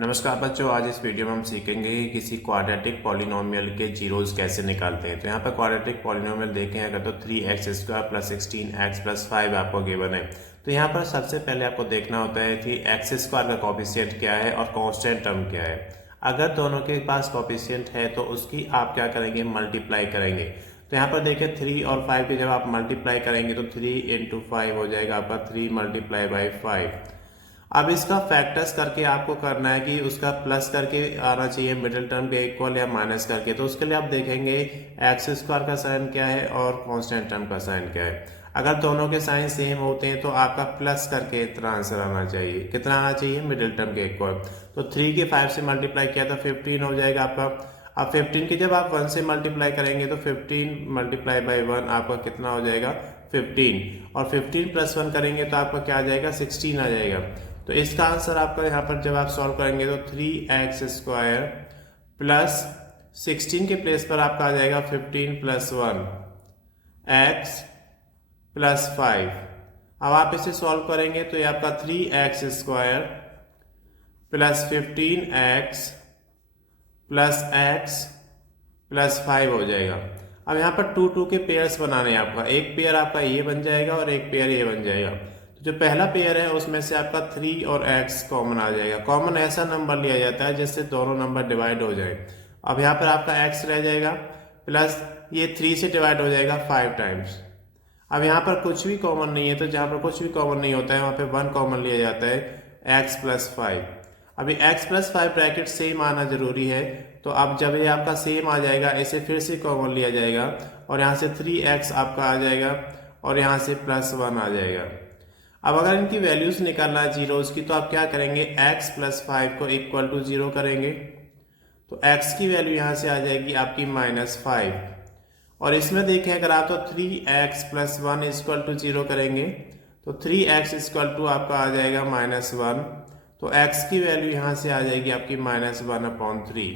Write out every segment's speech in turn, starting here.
नमस्कार बच्चों, आज इस वीडियो में हम सीखेंगे कि किसी क्वाड्रेटिक पॉलिनोमियल के जीरोस कैसे निकालते हैं। तो यहाँ पर क्वाड्रेटिक पॉलिनोमियल देखें अगर तो 3x² प्लस 16x प्लस 5 आपको गिवन है। तो यहाँ पर सबसे पहले आपको देखना होता है कि x² का कॉफिशिएंट क्या है और कांस्टेंट टर्म क्या है। अगर दोनों के पास कॉफिशिएंट है तो उसकी आप क्या करेंगे, मल्टीप्लाई करेंगे। तो यहाँ पर देखिए 3 और 5 की जब आप मल्टीप्लाई करेंगे तो 3 × 5 हो जाएगा आपका 3 × 5। अब इसका फैक्टर्स करके आपको करना है कि उसका प्लस करके आना चाहिए मिडिल टर्म के इक्वल या माइनस करके। तो उसके लिए आप देखेंगे x² का साइन क्या है और कांस्टेंट टर्म का साइन क्या है। अगर दोनों के साइन सेम होते हैं तो आपका प्लस करके इतना आंसर आना चाहिए। कितना आना चाहिए, मिडिल टर्म के इक्वल। तो 3 के 5 से मल्टीप्लाई किया तो 15 हो जाएगा आपका। अब 15 की जब आप 1 से मल्टीप्लाई करेंगे तो 15 × 1 आपका कितना हो जाएगा, 15। और 15 + 1 करेंगे तो आपका क्या आ जाएगा, 16 आ जाएगा। तो इसका आंसर आपका यहाँ पर जब आप सॉल्व करेंगे तो 3x² प्लस 16 के प्लेस पर आपका आ जाएगा 15 + 1 x प्लस 5। अब आप इसे सॉल्व करेंगे तो ये आपका 3x² plus 15x plus x plus 5 हो जाएगा। अब यहाँ पर 2 के पेयर्स बनाने हैं आपका। एक पेयर आपका ये बन जाएगा और एक पेयर ये बन जाएगा। जो पहला पेयर है उसमें से आपका 3 और x कॉमन आ जाएगा। कॉमन ऐसा नंबर लिया जाता है जिससे दोनों नंबर डिवाइड हो जाए। अब यहाँ पर आपका x रह जाएगा प्लस ये 3 से डिवाइड हो जाएगा 5 टाइम्स। अब यहाँ पर कुछ भी कॉमन नहीं है, तो जहाँ पर कुछ भी कॉमन नहीं होता है वहाँ पे 1 कॉमन लिया जाता है, x + 5। अभी x + 5 ब्रैकेट सेम आना जरूरी है। तो अब जब ये आपका सेम आ जाएगा इसे फिर से कॉमन लिया जाएगा और यहाँ से 3x आपका आ जाएगा और यहाँ से +1 आ जाएगा। अब अगर इनकी वैल्यूज निकालना है जीरोस की तो आप क्या करेंगे, x + 5 को इक्वल टू 0 करेंगे। तो x की वैल्यू यहाँ से आ जाएगी आपकी -5। और इसमें देखें अगर आप तो 3x + 1 इक्वल टू 0 करेंगे तो 3x इक्वल टू आपका आ जाएगा -1। तो x की वैल्यू यहाँ से आ जाएगी आपकी -1/3।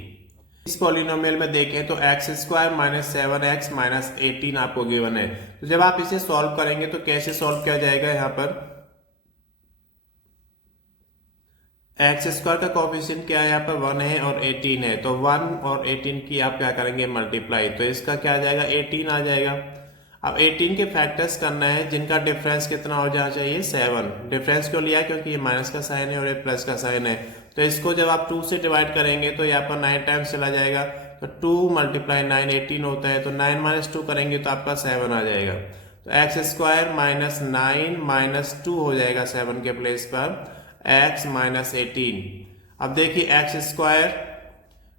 इस पॉलिनोमियल में देखें तो x² - 7x - 18 आपको गिवन है। तो जब आप इसे सॉल्व करेंगे तो कैसे सॉल्व किया जाएगा, यहाँ पर x² का कोफिशिएंट क्या है, यहाँ पर 1 है और 18 है। तो 1 और 18 की आप क्या करेंगे, मल्टीप्लाई। तो इसका क्या आ जाएगा, 18 आ जाएगा। अब 18 के फैक्टर्स करना है जिनका डिफरेंस कितना हो जाना चाहिए, 7। डिफरेंस क्यों लिया, क्योंकि ये माइनस का साइन है और ये प्लस का साइन है। तो इसको जब आप 2 से डिवाइड करेंगे तो ये आपका 9 टाइम्स चला जाएगा। तो 2 × 9 18 होता है। तो 9 - 2 करेंगे तो आपका 7 आ जाएगा। तो x² - 9 - 2 हो जाएगा 7 के प्लेस पर, x - 18। अब देखिए x²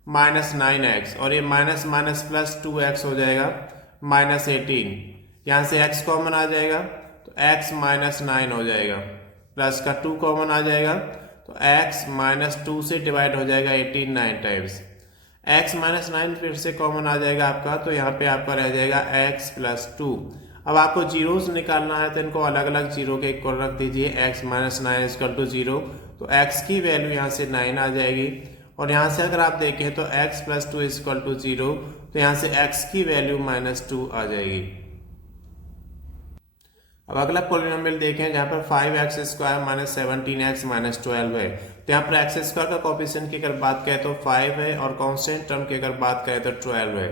- 9x और ये माइनस माइनस प्लस 2x हो जाएगा -18। यहाँ से x कॉमन आ जाएगा तो x - 9 हो जाएगा, प्लस का 2 कॉमन आ जाएगा तो x - 2 से डिवाइड हो जाएगा 18 9 टाइम्स। x - 9 फिर से कॉमन आ जाएगा आपका, तो यहाँ पे आपका रह जाएगा x + 2। अब आपको जीरोस निकालना है तो इनको अलग अलग जीरो के इक्वल रख दीजिए। x - 9 = 0, तो x की वैल्यू यहाँ से 9 आ जाएगी। और यहाँ से अगर आप देखें तो x + 2 = 0, तो यहाँ से x की वैल्यू -2 आ जाएगी। अब अगला पॉलिनोमियल देखें जहाँ पर 5x² - 17x - 12 है। तो यहाँ पर x² का कोफिशिएंट की अगर बात करें तो 5 है और कांस्टेंट टर्म की अगर बात करें तो 12 है।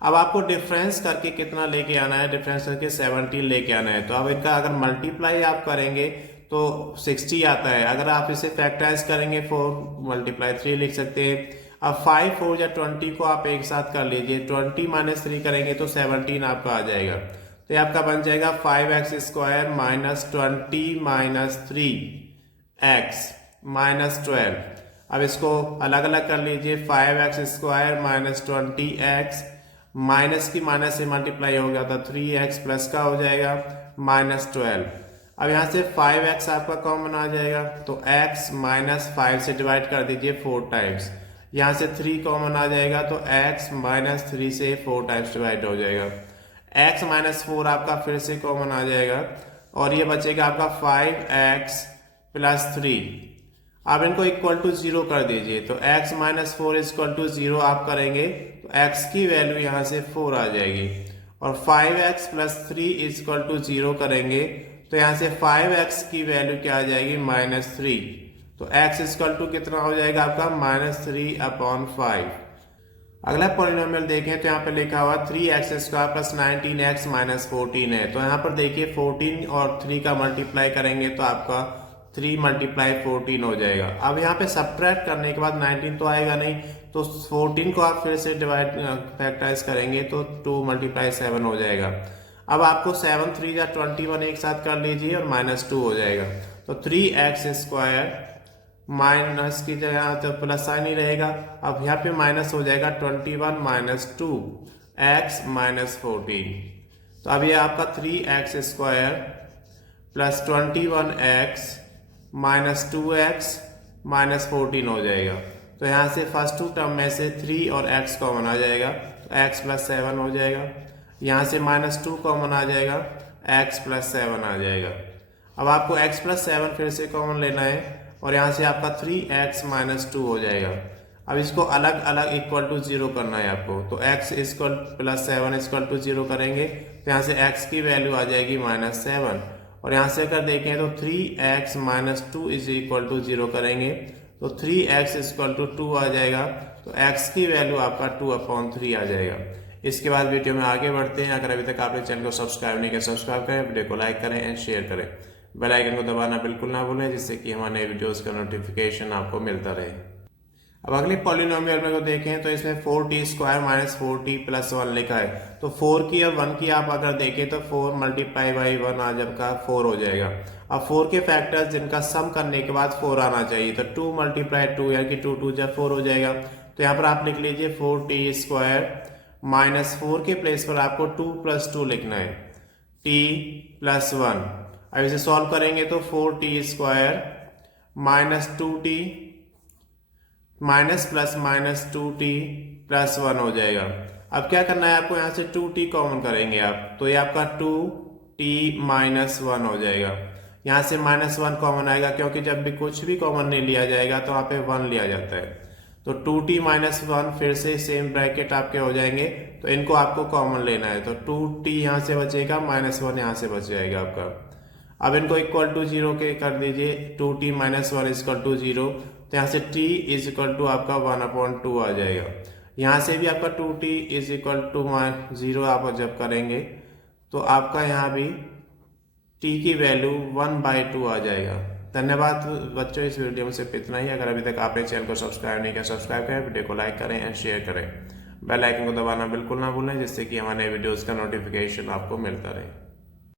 अब आपको डिफरेंस करके कितना लेके आना है, डिफरेंस करके 17 लेके आना है। तो अब इनका अगर मल्टीप्लाई आप करेंगे तो 60 आता है। अगर आप इसे फैक्टराइज करेंगे 4 × 3 लिख सकते हैं। अब 5 4 या 20 को आप एक साथ कर लीजिए। 20 - 3 करेंगे तो 17 आपका आ जाएगा। तो ये आपका बन जाएगा 5x² - 20 - 3x - 12। अब इसको अलग अलग कर लीजिए। 5x² - 20x, माइनस की माइनस से मल्टीप्लाई हो गया था 3x, प्लस का हो जाएगा -12। अब यहाँ से 5x आपका कॉमन आ जाएगा तो x - 5 से डिवाइड कर दीजिए 4 टाइम्स। यहाँ से 3 कॉमन आ जाएगा तो x - 3 से 4 टाइम्स डिवाइड हो जाएगा। x - 4 आपका फिर से कॉमन आ जाएगा और ये बचेगा आपका 5x + 3। अब इनको इक्वल टू 0 कर दीजिए। तो x - 4 = 0 आप करेंगे तो x की वैल्यू यहाँ से 4 आ जाएगी। और 5x + 3 = 0 करेंगे तो यहाँ से 5x की वैल्यू क्या आ जाएगी, -3। तो x इक्वल टू कितना हो जाएगा आपका -3/5। अगला पॉलिनोमियल देखें तो यहाँ पे लिखा हुआ 3x² प्लस 19x माइनस 14 है। तो यहाँ पर देखिए 14 और 3 का मल्टीप्लाई करेंगे तो आपका 3 मल्टीप्लाई 14 हो जाएगा। अब यहाँ पे सब्ट्रैक्ट करने के बाद 19 तो आएगा नहीं, तो 14 को आप फिर से डिवाइड फैक्टराइज करेंगे तो 2 मल्टीप्लाई 7 हो जाएगा। अब आपको 7 3 या 21 एक साथ कर लीजिए और -2 हो जाएगा। तो 3x² माइनस की जगह तो प्लस साइन ही रहेगा। अब यहाँ पे माइनस हो जाएगा 21 माइनस 2x माइनस 14। तो अब ये आपका 3x² plus 21x minus 2x minus 14 हो जाएगा। तो यहाँ से फर्स्ट टू टर्म में से 3 और x कॉमन आ जाएगा तो x प्लस 7 हो जाएगा। यहाँ से -2 कॉमन आ जाएगा, x प्लस 7 आ जाएगा। अब आपको x प्लस 7 फिर से कॉमन लेना है और यहाँ से आपका 3x माइनस 2 हो जाएगा। अब इसको अलग अलग इक्वल टू 0 करना है आपको। तो x equal plus 7 equal to 0 करेंगे तो यहाँ से x की वैल्यू आ जाएगी -7 और यहाँ से अगर देखें तो 3x minus 2 is equal to 0 करेंगे तो 3x इक्वल टू 2 आ जाएगा। तो x की वैल्यू आपका 2/3 आ जाएगा। इसके बाद वीडियो में आगे बढ़ते हैं। अगर अभी तक आपने चैनल को सब्सक्राइब नहीं किया सब्सक्राइब करें, वीडियो को लाइक करें एंड शेयर करें, बेल आइकन को दबाना बिल्कुल ना भूलें जिससे कि हमारे नए वीडियोस का नोटिफिकेशन आपको मिलता रहे। अब अगले पॉलिनोमियल में को देखें तो इसमें 4t² माइनस 4t प्लस 1 लिखा है। तो 4 की और 1 की आप अगर देखें तो 4 मल्टीप्लाई बाई 1 आज आपका 4 हो जाएगा। अब 4 के फैक्टर्स जिनका सम करने के बाद 4 आना चाहिए, तो 2 मल्टीप्लाई 2 यानी कि 2 2 जा 4 हो जाएगा। तो यहाँ पर आप लिख लीजिए 4t² माइनस 4 के प्लेस पर आपको 2 प्लस 2 लिखना है, t प्लस 1। अब इसे सॉल्व करेंगे तो 4t² minus 2t minus plus minus 2t plus 1 हो जाएगा। अब क्या करना है आपको, यहाँ से 2t कॉमन करेंगे आप, तो ये आपका 2t माइनस 1 हो जाएगा। यहाँ से -1 कॉमन आएगा क्योंकि जब भी कुछ भी कॉमन नहीं लिया जाएगा तो वहाँ पे 1 लिया जाता है। तो 2t माइनस 1 फिर से सेम ब्रैकेट आपके हो जाएंगे, तो इनको आपको कॉमन लेना है। तो 2t यहाँ से बचेगा, -1 यहाँ से बच जाएगा आपका। अब इनको इक्वल टू 0 के कर दीजिए, 2t माइनस 1 इक्वल टू 0। तो यहाँ से t इज इक्वल टू आपका 1/2 आ जाएगा। यहाँ से भी आपका 2t इज इक्वल टू 0 आप जब करेंगे तो आपका यहाँ भी t की वैल्यू 1/2 आ जाएगा। धन्यवाद बच्चों, इस वीडियो में सिर्फ इतना ही। अगर अभी तक आपने चैनल को सब्सक्राइब नहीं किया सब्सक्राइब करें, वीडियो को लाइक करें एंड शेयर करें, बेल आइकन को दबाना बिल्कुल ना भूलें जिससे कि हमारे वीडियोज़ का नोटिफिकेशन आपको मिलता रहे।